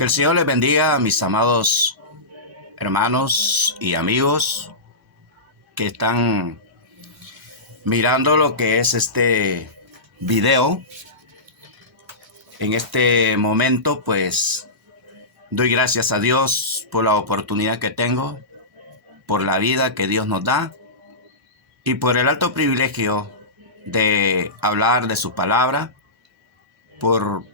Que el Señor les bendiga, mis amados hermanos y amigos que están mirando lo que es este video. En este momento, pues, doy gracias a Dios por la oportunidad que tengo, por la vida que Dios nos da y por el alto privilegio de hablar de su palabra, por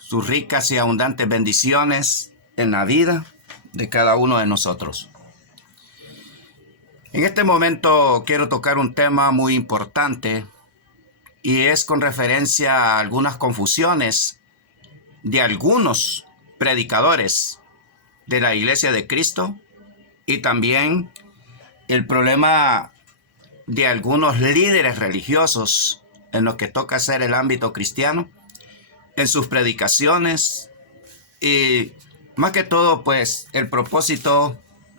sus ricas y abundantes bendiciones en la vida de cada uno de nosotros. En este momento quiero tocar un tema muy importante y es con referencia a algunas confusiones de algunos predicadores de la Iglesia de Cristo y también el problema de algunos líderes religiosos en lo que toca ser el ámbito cristiano, en sus predicaciones y más que todo, pues el propósito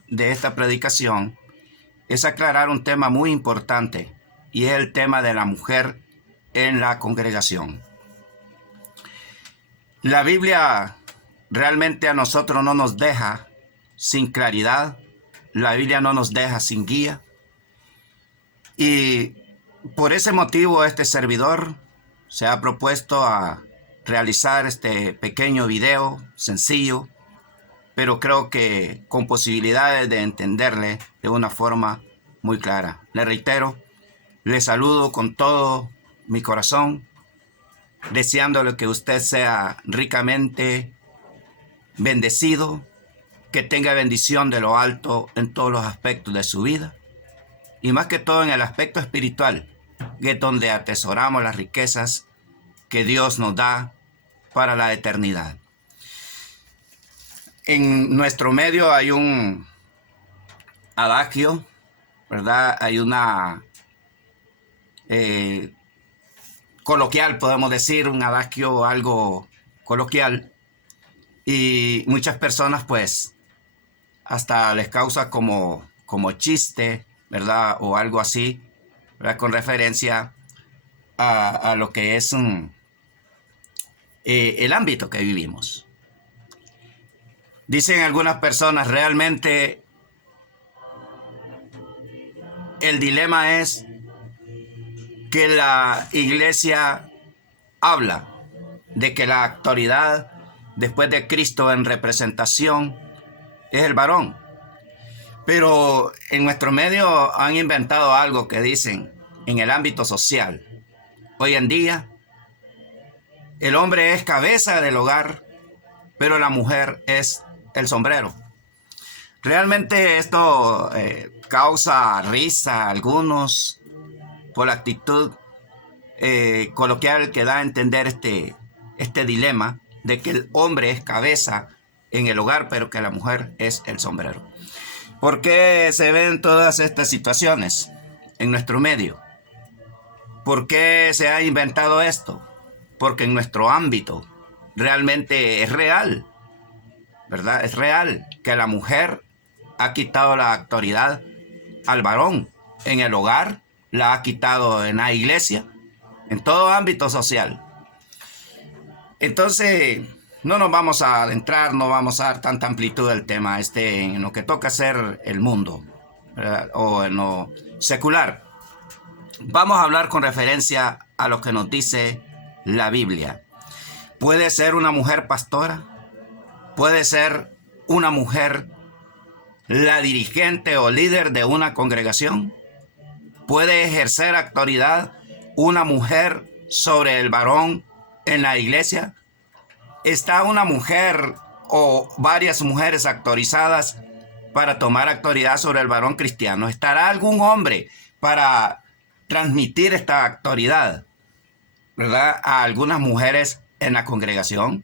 de esta predicación es aclarar un tema muy importante y es el tema de la mujer en la congregación. La Biblia realmente a nosotros no nos deja sin claridad, la Biblia no nos deja sin guía y por ese motivo este servidor se ha propuesto a realizar este pequeño video sencillo, pero creo que con posibilidades de entenderle de una forma muy clara. Le reitero, le saludo con todo mi corazón, deseándole que usted sea ricamente bendecido, que tenga bendición de lo alto en todos los aspectos de su vida, y más que todo en el aspecto espiritual, que es donde atesoramos las riquezas que Dios nos da para la eternidad. En nuestro medio hay un adagio, ¿verdad? Hay una coloquial, podemos decir, un adagio algo coloquial, y muchas personas pues hasta les causa como chiste, ¿verdad? O algo así, ¿verdad? Con referencia a lo que es el ámbito que vivimos. Dicen algunas personas, realmente el dilema es que la iglesia habla de que la autoridad después de Cristo en representación es el varón. Pero en nuestro medio han inventado algo que dicen en el ámbito social. Hoy en día el hombre es cabeza del hogar, pero la mujer es el sombrero. Realmente esto causa risa a algunos por la actitud coloquial que da a entender este dilema de que el hombre es cabeza en el hogar, pero que la mujer es el sombrero. ¿Por qué se ven todas estas situaciones en nuestro medio? ¿Por qué se ha inventado esto? Porque en nuestro ámbito realmente es real, ¿verdad? Es real que la mujer ha quitado la autoridad al varón en el hogar, la ha quitado en la iglesia, en todo ámbito social. Entonces, no nos vamos a adentrar, no vamos a dar tanta amplitud al tema en lo que toca ser el mundo, ¿verdad? O en lo secular. Vamos a hablar con referencia a lo que nos dice la Biblia. ¿Puede ser una mujer pastora? ¿Puede ser una mujer la dirigente o líder de una congregación? ¿Puede ejercer autoridad una mujer sobre el varón en la iglesia? ¿Está una mujer o varias mujeres autorizadas para tomar autoridad sobre el varón cristiano? ¿Estará algún hombre para transmitir esta autoridad, ¿verdad?, a algunas mujeres en la congregación?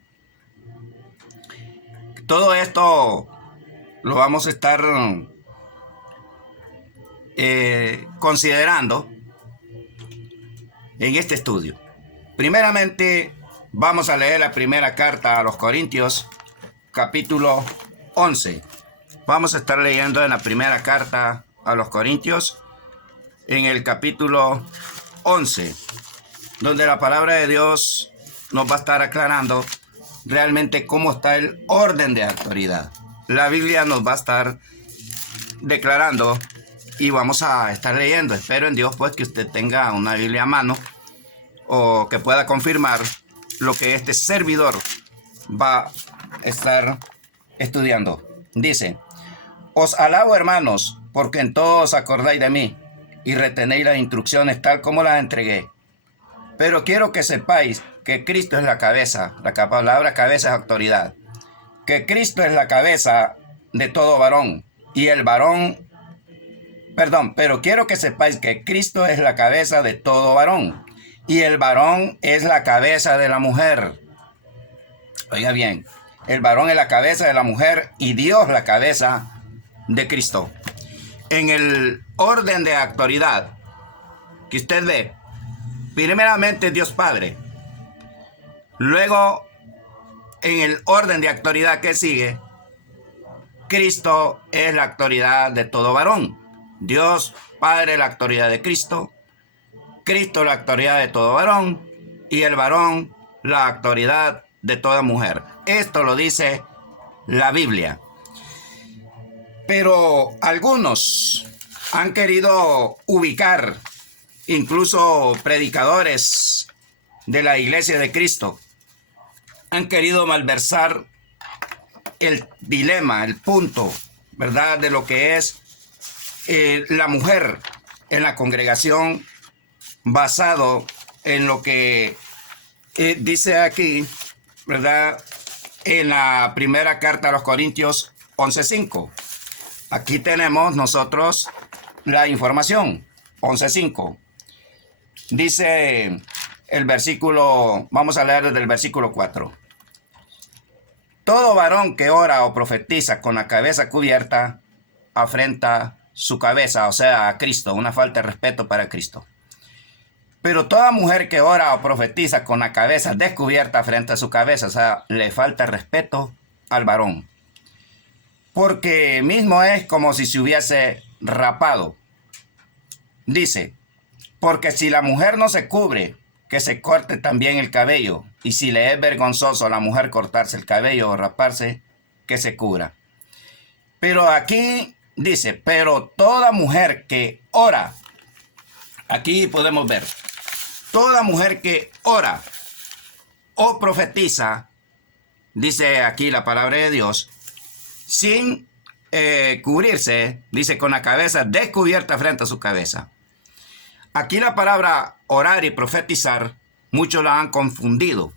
Todo esto lo vamos a estar considerando en este estudio. Primeramente, vamos a leer la primera carta a los Corintios, capítulo 11. Vamos a estar leyendo en la primera carta a los Corintios, en el capítulo 11, donde la palabra de Dios nos va a estar aclarando realmente cómo está el orden de autoridad. La Biblia nos va a estar declarando y vamos a estar leyendo. Espero en Dios pues que usted tenga una Biblia a mano o que pueda confirmar lo que este servidor va a estar estudiando. Dice: os alabo, hermanos, porque en todo os acordáis de mí y retenéis las instrucciones tal como las entregué. Pero quiero que sepáis que Cristo es la cabeza. La palabra cabeza es autoridad. Que Cristo es la cabeza de todo varón. Y el varón, pero quiero que sepáis que Cristo es la cabeza de todo varón. Y el varón es la cabeza de la mujer. Oiga bien, el varón es la cabeza de la mujer y Dios la cabeza de Cristo. En el orden de autoridad que usted ve, primeramente Dios Padre. Luego, en el orden de autoridad que sigue, Cristo es la autoridad de todo varón. Dios Padre la autoridad de Cristo. Cristo la autoridad de todo varón. Y el varón la autoridad de toda mujer. Esto lo dice la Biblia. Pero algunos han querido ubicar, incluso predicadores de la Iglesia de Cristo, han querido malversar el dilema, el punto, ¿verdad?, de lo que es la mujer en la congregación, basado en lo que dice aquí, ¿verdad?, en la primera carta a los Corintios 11:5. Aquí tenemos nosotros la información, 11:5. Dice el versículo, vamos a leer desde el versículo 4. Todo varón que ora o profetiza con la cabeza cubierta afrenta su cabeza, o sea, a Cristo, una falta de respeto para Cristo. Pero toda mujer que ora o profetiza con la cabeza descubierta frente a su cabeza, o sea, le falta respeto al varón. Porque mismo es como si se hubiese rapado. Dice: porque si la mujer no se cubre, que se corte también el cabello. Y si le es vergonzoso a la mujer cortarse el cabello o raparse, que se cubra. Pero aquí dice: pero toda mujer que ora, aquí podemos ver, toda mujer que ora o profetiza, dice aquí la palabra de Dios, sin cubrirse, dice con la cabeza descubierta frente a su cabeza. Aquí la palabra orar y profetizar, muchos la han confundido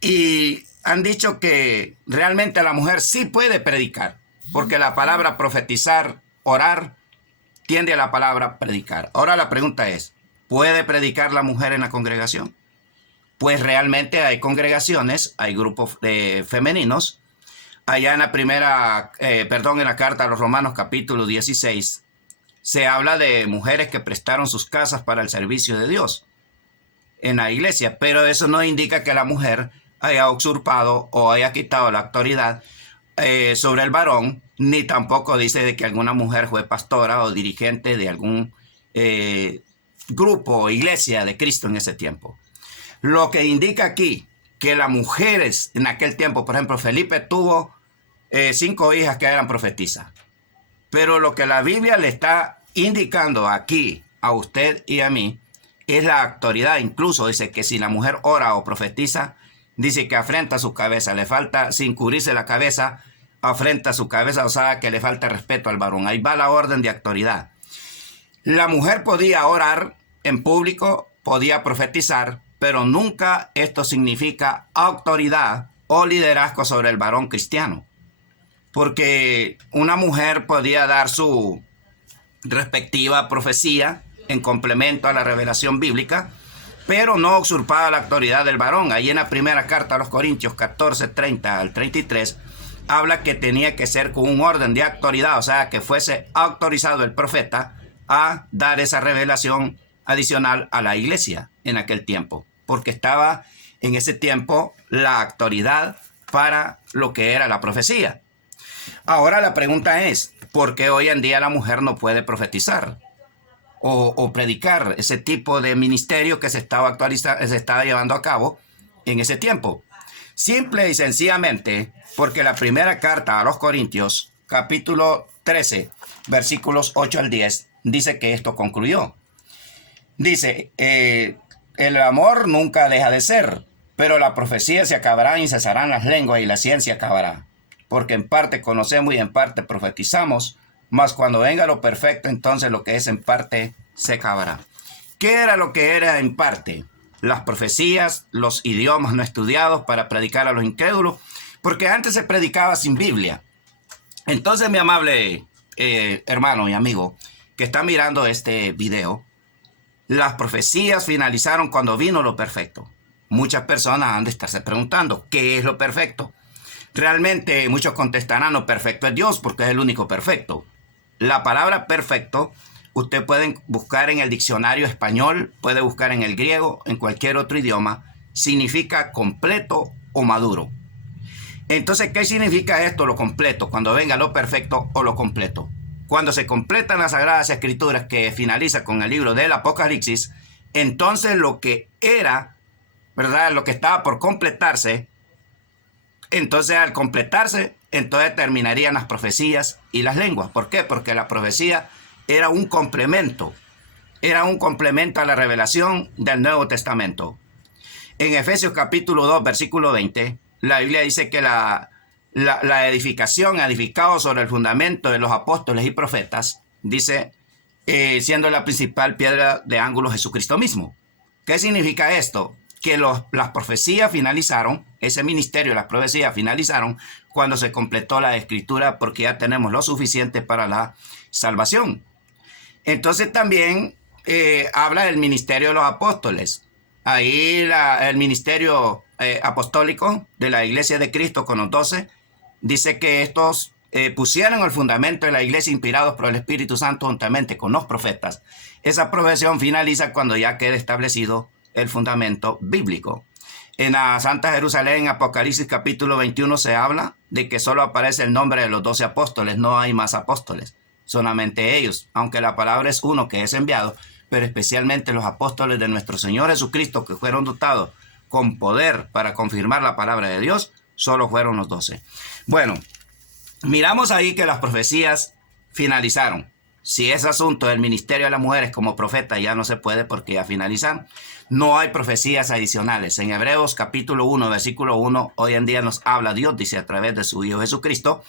y han dicho que realmente la mujer sí puede predicar, porque la palabra profetizar, orar, tiende a la palabra predicar. Ahora la pregunta es: ¿puede predicar la mujer en la congregación? Pues realmente hay congregaciones, hay grupos femeninos. Allá en la en la carta a los Romanos capítulo 16, se habla de mujeres que prestaron sus casas para el servicio de Dios en la iglesia, pero eso no indica que la mujer haya usurpado o haya quitado la autoridad sobre el varón, ni tampoco dice de que alguna mujer fue pastora o dirigente de algún grupo o iglesia de Cristo en ese tiempo. Lo que indica aquí que las mujeres en aquel tiempo, por ejemplo, Felipe tuvo 5 hijas que eran profetizas. Pero lo que la Biblia le está indicando aquí a usted y a mí es la autoridad. Incluso dice que si la mujer ora o profetiza, dice que afrenta su cabeza, le falta, sin cubrirse la cabeza, afrenta su cabeza, o sea que le falta respeto al varón. Ahí va la orden de autoridad. La mujer podía orar en público, podía profetizar, pero nunca esto significa autoridad o liderazgo sobre el varón cristiano. Porque una mujer podía dar su respectiva profecía en complemento a la revelación bíblica, pero no usurpaba la autoridad del varón. Ahí en la primera carta a los Corintios 14, 30 al 33, habla que tenía que ser con un orden de autoridad, o sea, que fuese autorizado el profeta a dar esa revelación adicional a la iglesia en aquel tiempo, porque estaba en ese tiempo la autoridad para lo que era la profecía. Ahora la pregunta es: ¿por qué hoy en día la mujer no puede profetizar o predicar ese tipo de ministerio que se estaba llevando a cabo en ese tiempo? Simple y sencillamente porque la primera carta a los Corintios, capítulo 13, versículos 8 al 10, dice que esto concluyó. Dice, el amor nunca deja de ser, pero la profecía se acabará y cesarán las lenguas y la ciencia acabará. Porque en parte conocemos y en parte profetizamos, mas cuando venga lo perfecto, entonces lo que es en parte se acabará. ¿Qué era lo que era en parte? Las profecías, los idiomas no estudiados para predicar a los incrédulos, porque antes se predicaba sin Biblia. Entonces, mi amable hermano y amigo que está mirando este video, las profecías finalizaron cuando vino lo perfecto. Muchas personas han de estarse preguntando, ¿qué es lo perfecto? Realmente muchos contestarán, lo perfecto es Dios, porque es el único perfecto. La palabra perfecto, usted puede buscar en el diccionario español, puede buscar en el griego, en cualquier otro idioma, significa completo o maduro. Entonces, ¿qué significa esto, lo completo? Cuando venga lo perfecto o lo completo. Cuando se completan las Sagradas Escrituras, que finaliza con el libro del Apocalipsis, entonces lo que era, ¿verdad? Lo que estaba por completarse, entonces al completarse, entonces terminarían las profecías y las lenguas. ¿Por qué? Porque la profecía era un complemento a la revelación del Nuevo Testamento. En Efesios capítulo 2, versículo 20, la Biblia dice que la edificación edificado sobre el fundamento de los apóstoles y profetas, dice, siendo la principal piedra de ángulo Jesucristo mismo. ¿Qué significa esto? Que las profecías finalizaron, ese ministerio de las profecías finalizaron cuando se completó la escritura, porque ya tenemos lo suficiente para la salvación. Entonces también habla del ministerio de los apóstoles. Ahí el ministerio apostólico de la Iglesia de Cristo con los 12 dice que estos pusieron el fundamento de la iglesia inspirados por el Espíritu Santo juntamente con los profetas. Esa profesión finaliza cuando ya quede establecido el fundamento bíblico. En la Santa Jerusalén, Apocalipsis capítulo 21, se habla de que solo aparece el nombre de los 12 apóstoles, no hay más apóstoles, solamente ellos, aunque la palabra es uno que es enviado, pero especialmente los apóstoles de nuestro Señor Jesucristo, que fueron dotados con poder para confirmar la palabra de Dios, solo fueron los 12. Bueno, miramos ahí que las profecías finalizaron. Si ese asunto del ministerio de las mujeres como profeta ya no se puede porque ya finalizaron, no hay profecías adicionales. En Hebreos capítulo 1, versículo 1, hoy en día nos habla Dios, dice, a través de su Hijo Jesucristo.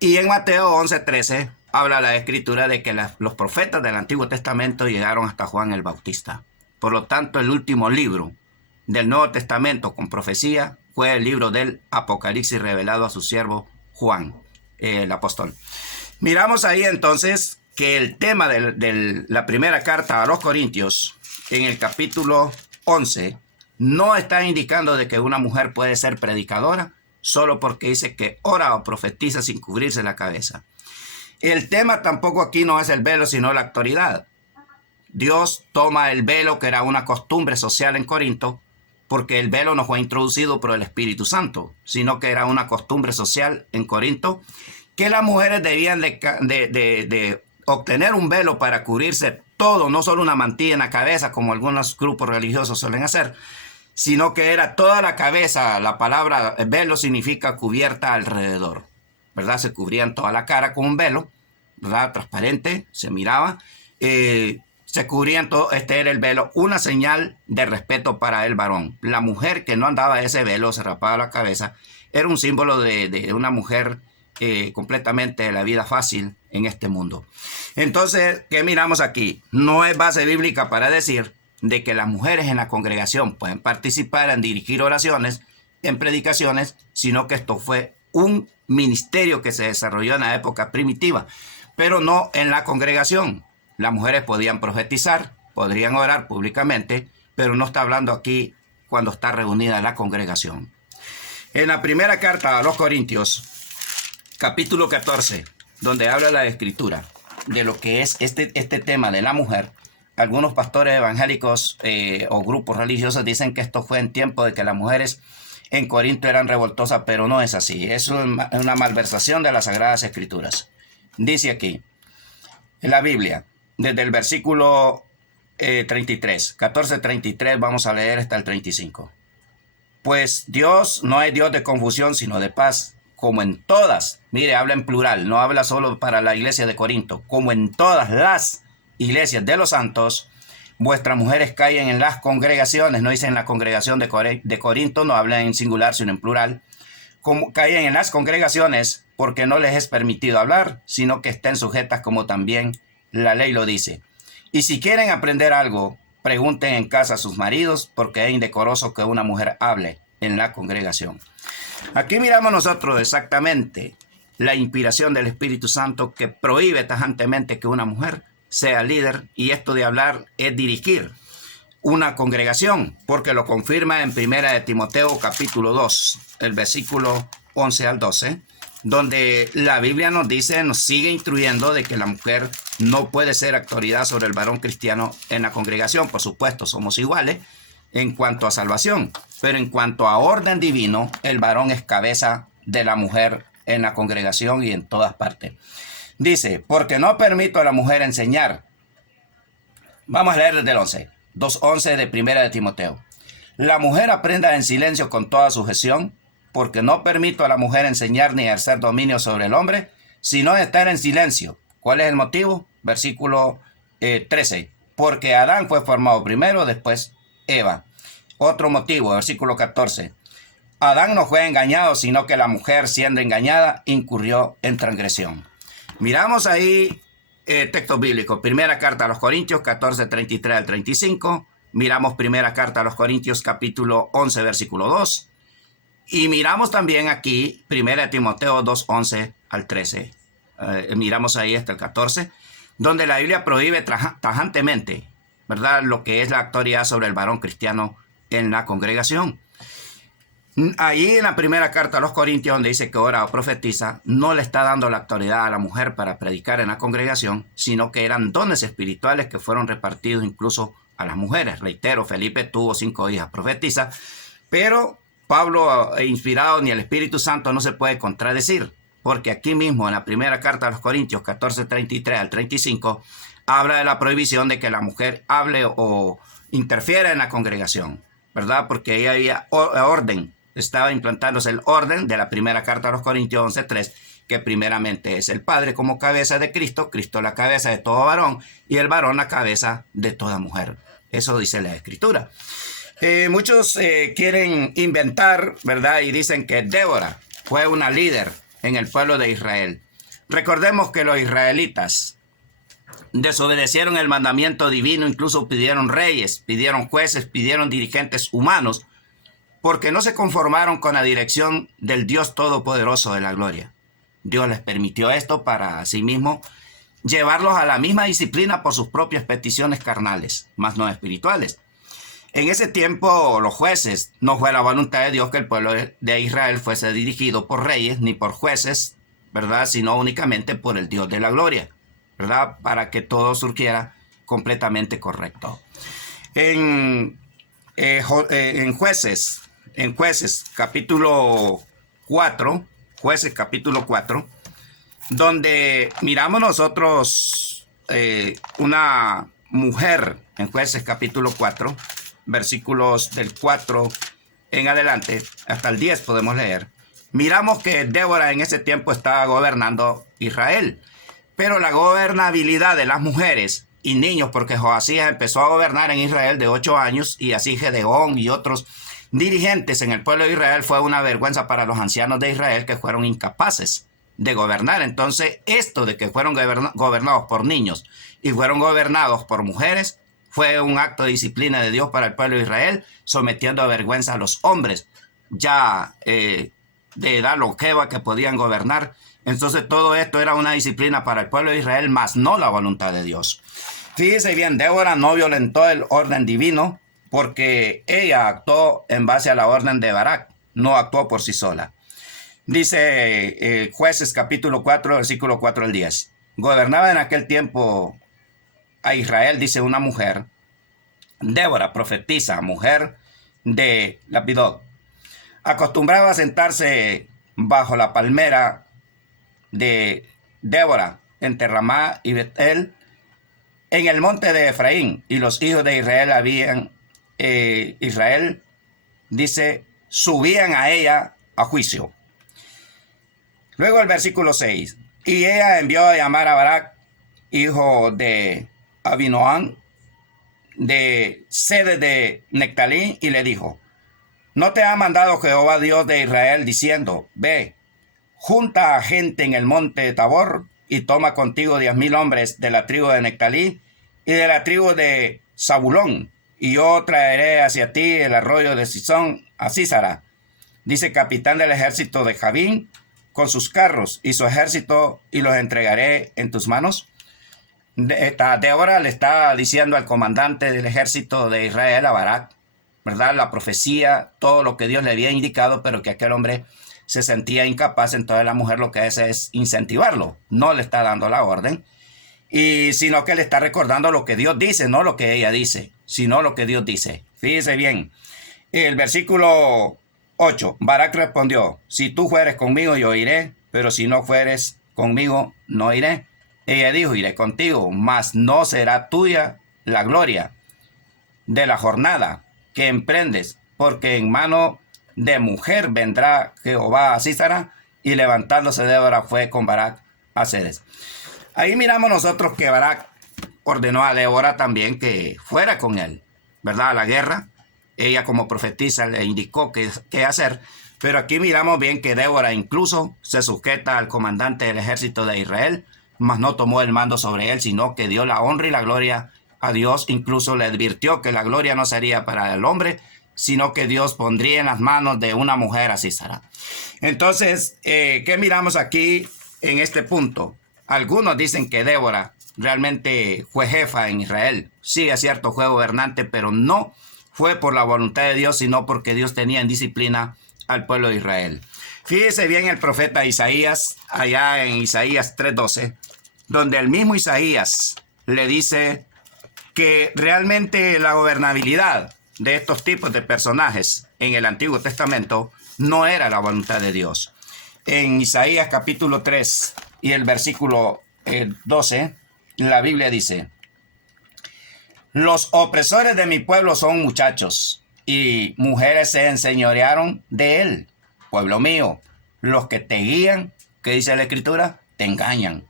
Y en Mateo 11, 13, habla la Escritura de que los profetas del Antiguo Testamento llegaron hasta Juan el Bautista. Por lo tanto, el último libro del Nuevo Testamento con profecía fue el libro del Apocalipsis revelado a su siervo Juan, el apóstol. Miramos ahí entonces que el tema de la primera carta a los Corintios, en el capítulo 11, no está indicando de que una mujer puede ser predicadora solo porque dice que ora o profetiza sin cubrirse la cabeza. El tema tampoco aquí no es el velo, sino la autoridad. Dios toma el velo, que era una costumbre social en Corinto, porque el velo no fue introducido por el Espíritu Santo, sino que era una costumbre social en Corinto, que las mujeres debían de obtener un velo para cubrirse todo, no solo una mantilla en la cabeza, como algunos grupos religiosos suelen hacer, sino que era toda la cabeza. La palabra velo significa cubierta alrededor, ¿verdad? Se cubrían toda la cara con un velo, ¿verdad? Transparente, se miraba, se cubrían todo, este era el velo, una señal de respeto para el varón. La mujer que no andaba ese velo, se rapaba la cabeza, era un símbolo de una mujer completamente de la vida fácil en este mundo. Entonces, ¿qué miramos aquí? No es base bíblica para decir de que las mujeres en la congregación pueden participar en dirigir oraciones, en predicaciones, sino que esto fue un ministerio que se desarrolló en la época primitiva, pero no en la congregación. Las mujeres podían profetizar, podrían orar públicamente, pero no está hablando aquí cuando está reunida la congregación. En la primera carta a los Corintios, capítulo 14, donde habla la Escritura de lo que es este tema de la mujer, algunos pastores evangélicos o grupos religiosos dicen que esto fue en tiempo de que las mujeres en Corinto eran revoltosas, pero no es así. Es una malversación de las Sagradas Escrituras. Dice aquí, en la Biblia, desde el versículo 33, 14:33, vamos a leer hasta el 35. Pues Dios no es Dios de confusión, sino de paz, como en todas. Mire, habla en plural, no habla solo para la iglesia de Corinto. Como en todas las iglesias de los santos, vuestras mujeres callen en las congregaciones, no dice en la congregación de Corinto, no habla en singular, sino en plural. Como callen en las congregaciones, porque no les es permitido hablar, sino que estén sujetas como también la ley lo dice. Y si quieren aprender algo, pregunten en casa a sus maridos, porque es indecoroso que una mujer hable en la congregación. Aquí miramos nosotros exactamente la inspiración del Espíritu Santo que prohíbe tajantemente que una mujer sea líder, y esto de hablar es dirigir una congregación, porque lo confirma en 1 de Timoteo capítulo 2, el versículo 11 al 12, donde la Biblia nos dice, nos sigue instruyendo de que la mujer no puede ser autoridad sobre el varón cristiano en la congregación. Por supuesto, somos iguales en cuanto a salvación, pero en cuanto a orden divino, el varón es cabeza de la mujer en la congregación y en todas partes. Dice, porque no permito a la mujer enseñar. Vamos a leer desde el 11. 2:11 de 1 de Timoteo. La mujer aprenda en silencio con toda sujeción, porque no permito a la mujer enseñar ni ejercer dominio sobre el hombre, sino estar en silencio. ¿Cuál es el motivo? Versículo 13. Porque Adán fue formado primero, después Eva. Otro motivo, versículo 14. Adán no fue engañado, sino que la mujer, siendo engañada, incurrió en transgresión. Miramos ahí textos bíblicos. Primera carta a los Corintios 14, 33 al 35. Miramos primera carta a los Corintios capítulo 11, versículo 2. Y miramos también aquí primera de Timoteo 2, 11 al 13. Miramos ahí hasta el 14, donde la Biblia prohíbe tajantemente, ¿verdad?, lo que es la autoridad sobre el varón cristiano en la congregación. Ahí en la primera carta a los Corintios, donde dice que ora o profetiza, no le está dando la autoridad a la mujer para predicar en la congregación, sino que eran dones espirituales que fueron repartidos incluso a las mujeres. Reitero, Felipe tuvo 5 hijas, profetiza, pero Pablo, inspirado ni el Espíritu Santo, no se puede contradecir, porque aquí mismo en la primera carta a los Corintios 14, 33 al 35, habla de la prohibición de que la mujer hable o interfiera en la congregación, ¿verdad? Porque ahí había orden. Estaba implantándose el orden de la primera carta a los Corintios 11:3, que primeramente es el Padre como cabeza de Cristo, Cristo la cabeza de todo varón, y el varón la cabeza de toda mujer. Eso dice la Escritura. Muchos quieren inventar, ¿verdad? Y dicen que Débora fue una líder en el pueblo de Israel. Recordemos que los israelitas desobedecieron el mandamiento divino, incluso pidieron reyes, pidieron jueces, pidieron dirigentes humanos, porque no se conformaron con la dirección del Dios Todopoderoso de la gloria. Dios les permitió esto para asimismo llevarlos a la misma disciplina por sus propias peticiones carnales, más no espirituales. En ese tiempo, los jueces, no fue la voluntad de Dios que el pueblo de Israel fuese dirigido por reyes ni por jueces, ¿verdad?, sino únicamente por el Dios de la gloria, ¿verdad?, para que todo surgiera completamente correcto. En Jueces capítulo 4, donde miramos nosotros una mujer en Jueces capítulo 4, versículos del 4 en adelante, hasta el 10 podemos leer. Miramos que Débora en ese tiempo estaba gobernando Israel, pero la gobernabilidad de las mujeres y niños, porque Joasías empezó a gobernar en Israel de 8 años, y así Gedeón y otros dirigentes en el pueblo de Israel, fue una vergüenza para los ancianos de Israel, que fueron incapaces de gobernar. Entonces, esto de que fueron gobernados por niños y fueron gobernados por mujeres, fue un acto de disciplina de Dios para el pueblo de Israel, sometiendo a vergüenza a los hombres ya de edad longeva que podían gobernar. Entonces todo esto era una disciplina para el pueblo de Israel, mas no la voluntad de Dios. Fíjese bien, Débora no violentó el orden divino, porque ella actuó en base a la orden de Barak, no actuó por sí sola. Dice Jueces capítulo 4, versículo 4 al 10. Gobernaba en aquel tiempo a Israel, dice una mujer, Débora, profetisa, mujer de Lapidot. Acostumbraba a sentarse bajo la palmera de Débora entre Ramá y Betel, en el monte de Efraín, y los hijos de Israel dice, subían a ella a juicio. Luego el versículo 6. Y ella envió a llamar a Barac, hijo de Abinoam, de sede de Nectalí, y le dijo: ¿no te ha mandado Jehová Dios de Israel diciendo: ve, junta a gente en el monte de Tabor y toma contigo 10,000 hombres de la tribu de Nectalí y de la tribu de Zabulón, y yo traeré hacia ti el arroyo de Sison a Sísara? Dice: capitán del ejército de Jabín, con sus carros y su ejército, y los entregaré en tus manos. Débora le está diciendo al comandante del ejército de Israel, a Barac, ¿verdad?, la profecía, todo lo que Dios le había indicado, pero que aquel hombre se sentía incapaz. Entonces la mujer lo que hace es incentivarlo, no le está dando la orden, sino que le está recordando lo que Dios dice, no lo que ella dice, sino lo que Dios dice. Fíjese bien, el versículo 8, Barac respondió: si tú fueres conmigo, yo iré, pero si no fueres conmigo, no iré. Ella dijo: iré contigo, mas no será tuya la gloria de la jornada que emprendes, porque en mano de mujer vendrá Jehová a Sísara. Y levantándose Débora fue con Barac a Cedes. Ahí miramos nosotros que Barac ordenó a Débora también que fuera con él, ¿verdad?, a la guerra. Ella, como profetisa, le indicó qué hacer. Pero aquí miramos bien que Débora incluso se sujeta al comandante del ejército de Israel, mas no tomó el mando sobre él, sino que dio la honra y la gloria a Dios. Incluso le advirtió que la gloria no sería para el hombre, sino que Dios pondría en las manos de una mujer a Sísara. Entonces, ¿qué miramos aquí en este punto? Algunos dicen que Débora realmente fue jefa en Israel. Sí, es cierto, fue gobernante, pero no fue por la voluntad de Dios, sino porque Dios tenía en disciplina al pueblo de Israel. Fíjese bien el profeta Isaías, allá en Isaías 3:12, donde el mismo Isaías le dice que realmente la gobernabilidad de estos tipos de personajes en el Antiguo Testamento no era la voluntad de Dios. En Isaías capítulo 3 y el versículo 12, la Biblia dice: los opresores de mi pueblo son muchachos, y mujeres se enseñorearon de él. Pueblo mío, los que te guían, ¿qué dice la Escritura?, te engañan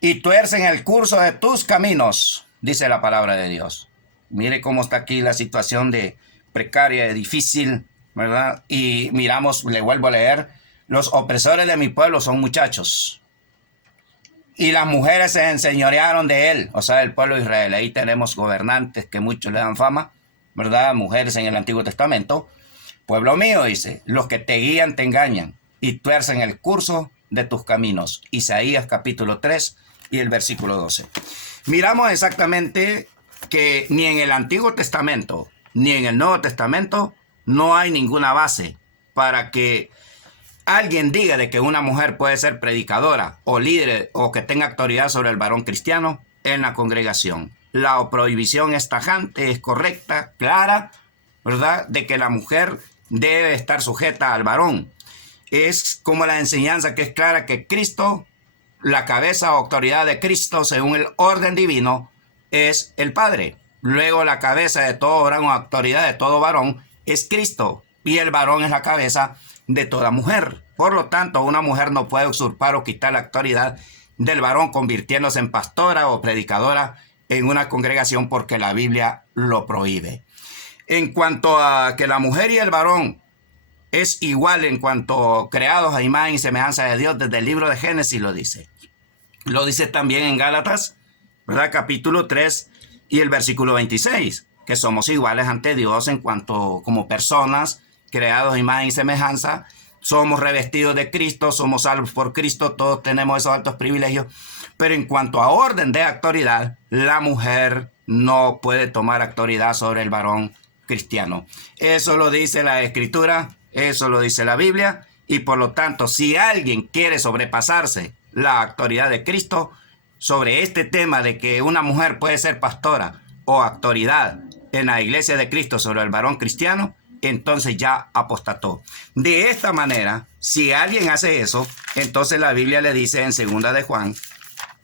y tuercen el curso de tus caminos, dice la palabra de Dios. Mire cómo está aquí la situación de precaria, de difícil, ¿verdad? Y miramos, le vuelvo a leer: los opresores de mi pueblo son muchachos, y las mujeres se enseñorearon de él, o sea, del pueblo de Israel. Ahí tenemos gobernantes que muchos le dan fama, ¿verdad? Mujeres en el Antiguo Testamento. Pueblo mío, dice, los que te guían te engañan y tuercen el curso de tus caminos. Isaías capítulo 3 y el versículo 12. Miramos exactamente que ni en el Antiguo Testamento ni en el Nuevo Testamento no hay ninguna base para que alguien diga de que una mujer puede ser predicadora o líder o que tenga autoridad sobre el varón cristiano en la congregación. La prohibición es tajante, es correcta, clara, ¿verdad?, de que la mujer debe estar sujeta al varón. Es como la enseñanza que es clara que Cristo, la cabeza o autoridad de Cristo según el orden divino, es el Padre. Luego la cabeza de todo varón o autoridad de todo varón es Cristo, y el varón es la cabeza de toda mujer. Por lo tanto, una mujer no puede usurpar o quitar la autoridad del varón convirtiéndose en pastora o predicadora en una congregación, porque la Biblia lo prohíbe. En cuanto a que la mujer y el varón es igual en cuanto creados a imagen y semejanza de Dios, desde el libro de Génesis lo dice. Lo dice también en Gálatas, ¿verdad?, capítulo 3 y el versículo 26, que somos iguales ante Dios en cuanto como personas creados a imagen y semejanza. Somos revestidos de Cristo, somos salvos por Cristo, todos tenemos esos altos privilegios. Pero en cuanto a orden de autoridad, la mujer no puede tomar autoridad sobre el varón cristiano. Eso lo dice la Escritura, eso lo dice la Biblia, y por lo tanto, si alguien quiere sobrepasarse la autoridad de Cristo sobre este tema de que una mujer puede ser pastora o autoridad en la iglesia de Cristo sobre el varón cristiano, entonces ya apostató. De esta manera, si alguien hace eso, entonces la Biblia le dice en 2 de Juan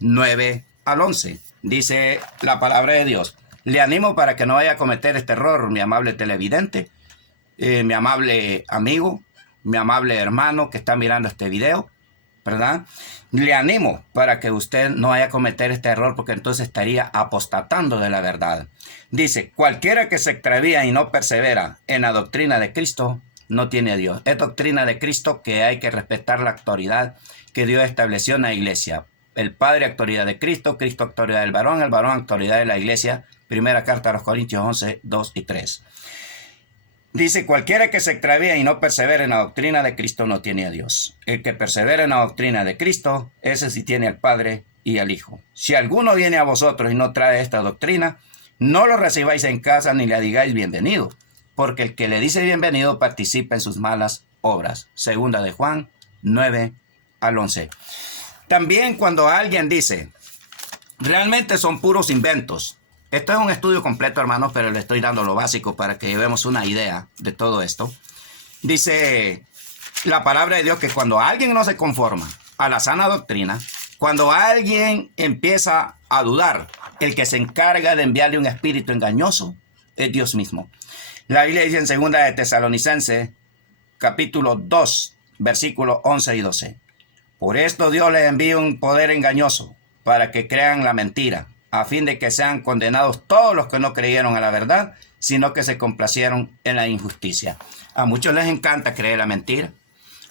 9 al 11, dice la palabra de Dios: le animo para que no vaya a cometer este error, mi amable televidente, mi amable amigo, mi amable hermano que está mirando este video, ¿verdad? Le animo para que usted no vaya a cometer este error, porque entonces estaría apostatando de la verdad. Dice, cualquiera que se extravía y no persevera en la doctrina de Cristo, no tiene a Dios. Es doctrina de Cristo que hay que respetar la autoridad que Dios estableció en la iglesia. El Padre, autoridad de Cristo, Cristo, autoridad del varón, el varón, autoridad de la iglesia. Primera carta a los Corintios 11, 2 y 3. Dice, cualquiera que se extravía y no persevera en la doctrina de Cristo no tiene a Dios. El que persevera en la doctrina de Cristo, ese sí tiene al Padre y al Hijo. Si alguno viene a vosotros y no trae esta doctrina, no lo recibáis en casa ni le digáis bienvenido, porque el que le dice bienvenido participa en sus malas obras. Segunda de Juan 9 al 11. También cuando alguien dice, realmente son puros inventos. Esto es un estudio completo, hermanos, pero le estoy dando lo básico para que llevemos una idea de todo esto. Dice la palabra de Dios que cuando alguien no se conforma a la sana doctrina, cuando alguien empieza a dudar, el que se encarga de enviarle un espíritu engañoso es Dios mismo. La Biblia dice en 2 de Tesalonicenses, capítulo 2, versículos 11 y 12. Por esto Dios les envía un poder engañoso para que crean la mentira, a fin de que sean condenados todos los que no creyeron a la verdad, sino que se complacieron en la injusticia. A muchos les encanta creer la mentira.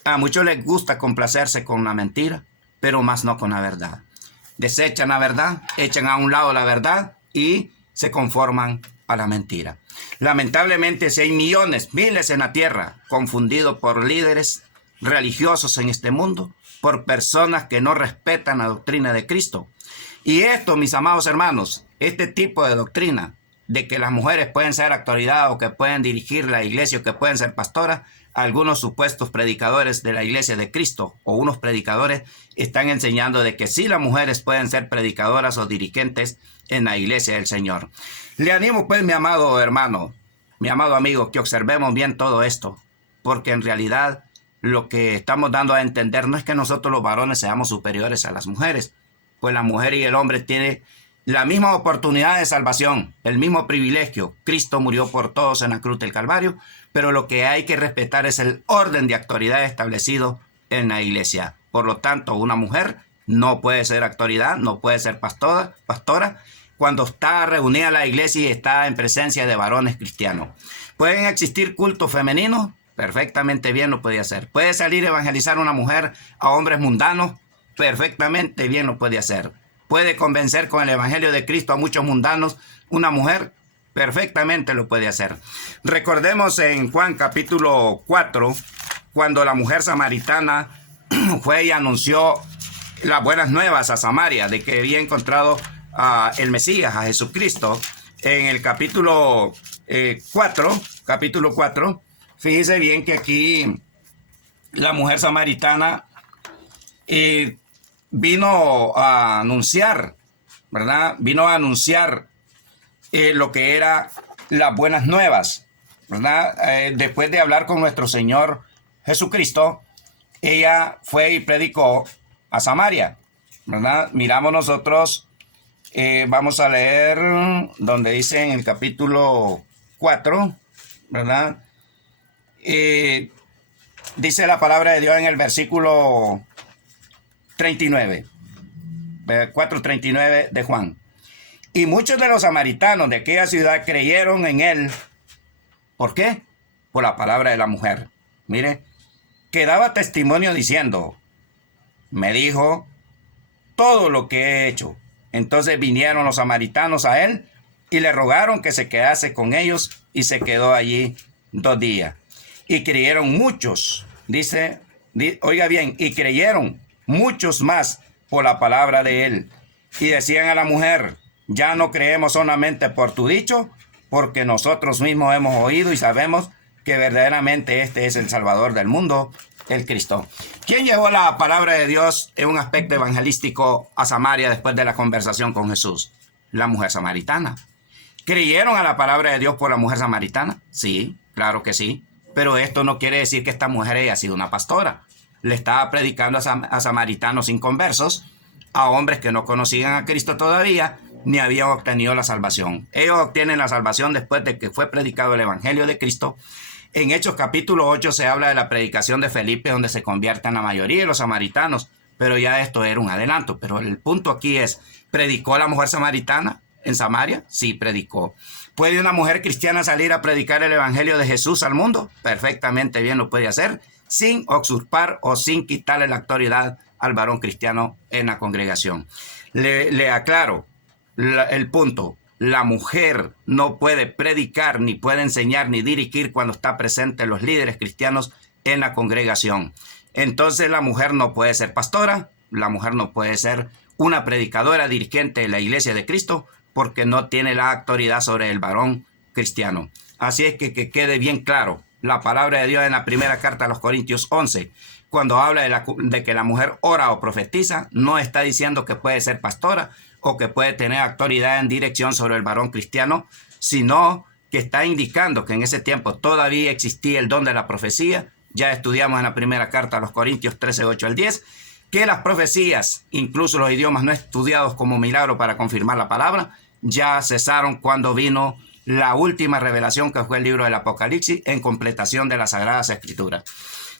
A muchos les gusta complacerse con la mentira, pero más no con la verdad. Desechan la verdad, echan a un lado la verdad y se conforman a la mentira. Lamentablemente, si hay millones, miles en la tierra, confundidos por líderes religiosos en este mundo, por personas que no respetan la doctrina de Cristo. Y esto, mis amados hermanos, este tipo de doctrina de que las mujeres pueden ser autoridad o que pueden dirigir la iglesia o que pueden ser pastoras, algunos supuestos predicadores de la iglesia de Cristo o unos predicadores están enseñando de que sí, las mujeres pueden ser predicadoras o dirigentes en la iglesia del Señor. Le animo pues, mi amado hermano, mi amado amigo, que observemos bien todo esto, porque en realidad lo que estamos dando a entender no es que nosotros los varones seamos superiores a las mujeres, pues la mujer y el hombre tienen la misma oportunidad de salvación, el mismo privilegio. Cristo murió por todos en la cruz del Calvario, pero lo que hay que respetar es el orden de autoridad establecido en la iglesia. Por lo tanto, una mujer no puede ser autoridad, no puede ser pastora, cuando está reunida la iglesia y está en presencia de varones cristianos. ¿Pueden existir cultos femeninos? Perfectamente bien lo puede hacer. ¿Puede salir a evangelizar una mujer a hombres mundanos? Perfectamente bien lo puede hacer. ¿Puede convencer con el evangelio de Cristo a muchos mundanos una mujer? Perfectamente lo puede hacer. Recordemos en Juan capítulo 4, cuando la mujer samaritana fue y anunció las buenas nuevas a Samaria de que había encontrado a el Mesías, a Jesucristo. En el capítulo 4, fíjese bien que aquí la mujer samaritana vino a anunciar, ¿verdad? Vino a anunciar lo que era las buenas nuevas, ¿verdad? Después de hablar con nuestro Señor Jesucristo, ella fue y predicó a Samaria, ¿verdad? Miramos nosotros, vamos a leer donde dice en el capítulo 4, ¿verdad? Dice la palabra de Dios en el versículo 39, 4:39 de Juan. Y muchos de los samaritanos de aquella ciudad creyeron en él. ¿Por qué? Por la palabra de la mujer. Mire, que daba testimonio diciendo, me dijo todo lo que he hecho. Entonces vinieron los samaritanos a él y le rogaron que se quedase con ellos, y se quedó allí 2 días. Y creyeron muchos, dice, oiga bien, y creyeron muchos más por la palabra de él. Y decían a la mujer, ya no creemos solamente por tu dicho, porque nosotros mismos hemos oído y sabemos que verdaderamente este es el Salvador del mundo, el Cristo. ¿Quién llevó la palabra de Dios en un aspecto evangelístico a Samaria después de la conversación con Jesús? La mujer samaritana. ¿Creyeron a la palabra de Dios por la mujer samaritana? Sí, claro que sí. Pero esto no quiere decir que esta mujer haya sido una pastora. Le estaba predicando a samaritanos inconversos, a hombres que no conocían a Cristo todavía, ni habían obtenido la salvación. Ellos obtienen la salvación después de que fue predicado el evangelio de Cristo. En Hechos capítulo 8 se habla de la predicación de Felipe, donde se convierten la mayoría de los samaritanos, pero ya esto era un adelanto. Pero el punto aquí es, ¿predicó la mujer samaritana en Samaria? Sí, predicó. ¿Puede una mujer cristiana salir a predicar el evangelio de Jesús al mundo? Perfectamente bien lo puede hacer, sin usurpar o sin quitarle la autoridad al varón cristiano en la congregación. Le aclaro el punto. La mujer no puede predicar, ni puede enseñar, ni dirigir cuando está presente los líderes cristianos en la congregación. Entonces la mujer no puede ser pastora, la mujer no puede ser una predicadora, dirigente de la iglesia de Cristo, porque no tiene la autoridad sobre el varón cristiano. Así es que quede bien claro la palabra de Dios en la primera carta a los Corintios 11, cuando habla de que la mujer ora o profetiza, no está diciendo que puede ser pastora o que puede tener autoridad en dirección sobre el varón cristiano, sino que está indicando que en ese tiempo todavía existía el don de la profecía. Ya estudiamos en la primera carta a los Corintios 13, 8 al 10, que las profecías, incluso los idiomas no estudiados como milagro para confirmar la palabra, ya cesaron cuando vino la última revelación, que fue el libro del Apocalipsis, en completación de las Sagradas Escrituras.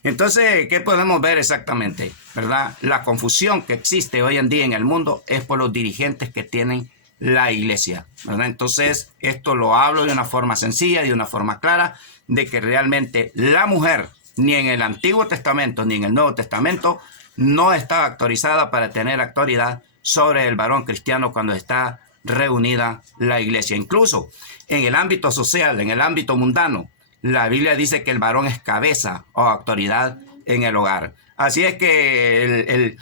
Entonces, ¿qué podemos ver exactamente? ¿Verdad? La confusión que existe hoy en día en el mundo es por los dirigentes que tienen la iglesia, ¿verdad? Entonces, esto lo hablo de una forma sencilla, de una forma clara, de que realmente la mujer, ni en el Antiguo Testamento, ni en el Nuevo Testamento, no está autorizada para tener autoridad sobre el varón cristiano cuando está reunida la iglesia. Incluso en el ámbito social, en el ámbito mundano, la Biblia dice que el varón es cabeza o autoridad en el hogar. Así es que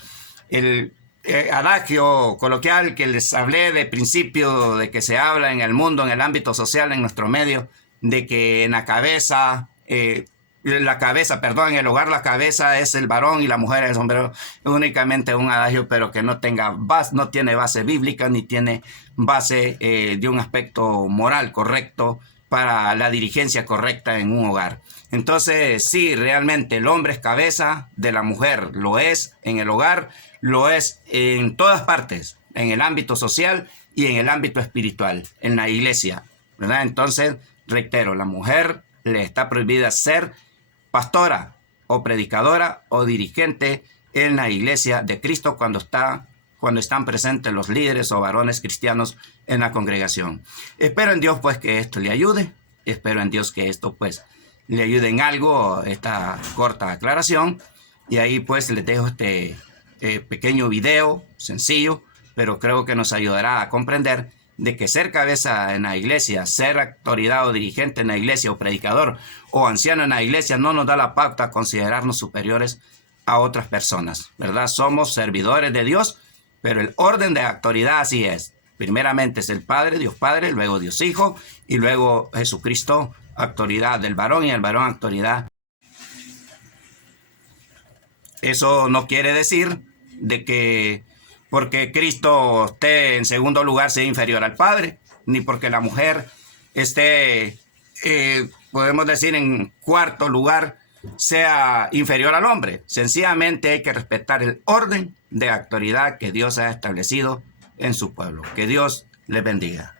el adagio coloquial que les hablé de principio, de que se habla en el mundo, en el ámbito social, en nuestro medio, de que en la cabeza, en el hogar la cabeza es el varón y la mujer es el hombre, únicamente un adagio, pero que no tiene base bíblica ni tiene base de un aspecto moral correcto para la dirigencia correcta en un hogar. Entonces, sí, realmente el hombre es cabeza de la mujer, lo es en el hogar, lo es en todas partes, en el ámbito social y en el ámbito espiritual, en la iglesia, ¿verdad? Entonces, reitero, la mujer le está prohibida ser pastora o predicadora o dirigente en la iglesia de Cristo cuando están presentes los líderes o varones cristianos en la congregación. Espero en Dios pues que esto le ayude, espero en Dios que esto pues le ayude en algo, esta corta aclaración, y ahí pues les dejo este pequeño video sencillo, pero creo que nos ayudará a comprender de que ser cabeza en la iglesia, ser autoridad o dirigente en la iglesia o predicador o anciano en la iglesia no nos da la pauta a considerarnos superiores a otras personas, ¿verdad? Somos servidores de Dios, pero el orden de autoridad así es. Primeramente es el Padre, Dios Padre, luego Dios Hijo y luego Jesucristo, autoridad del varón y el varón autoridad. Eso no quiere decir de que porque Cristo esté en segundo lugar sea inferior al Padre, ni porque la mujer esté, podemos decir, en cuarto lugar sea inferior al hombre. Sencillamente hay que respetar el orden de autoridad que Dios ha establecido en su pueblo. Que Dios les bendiga.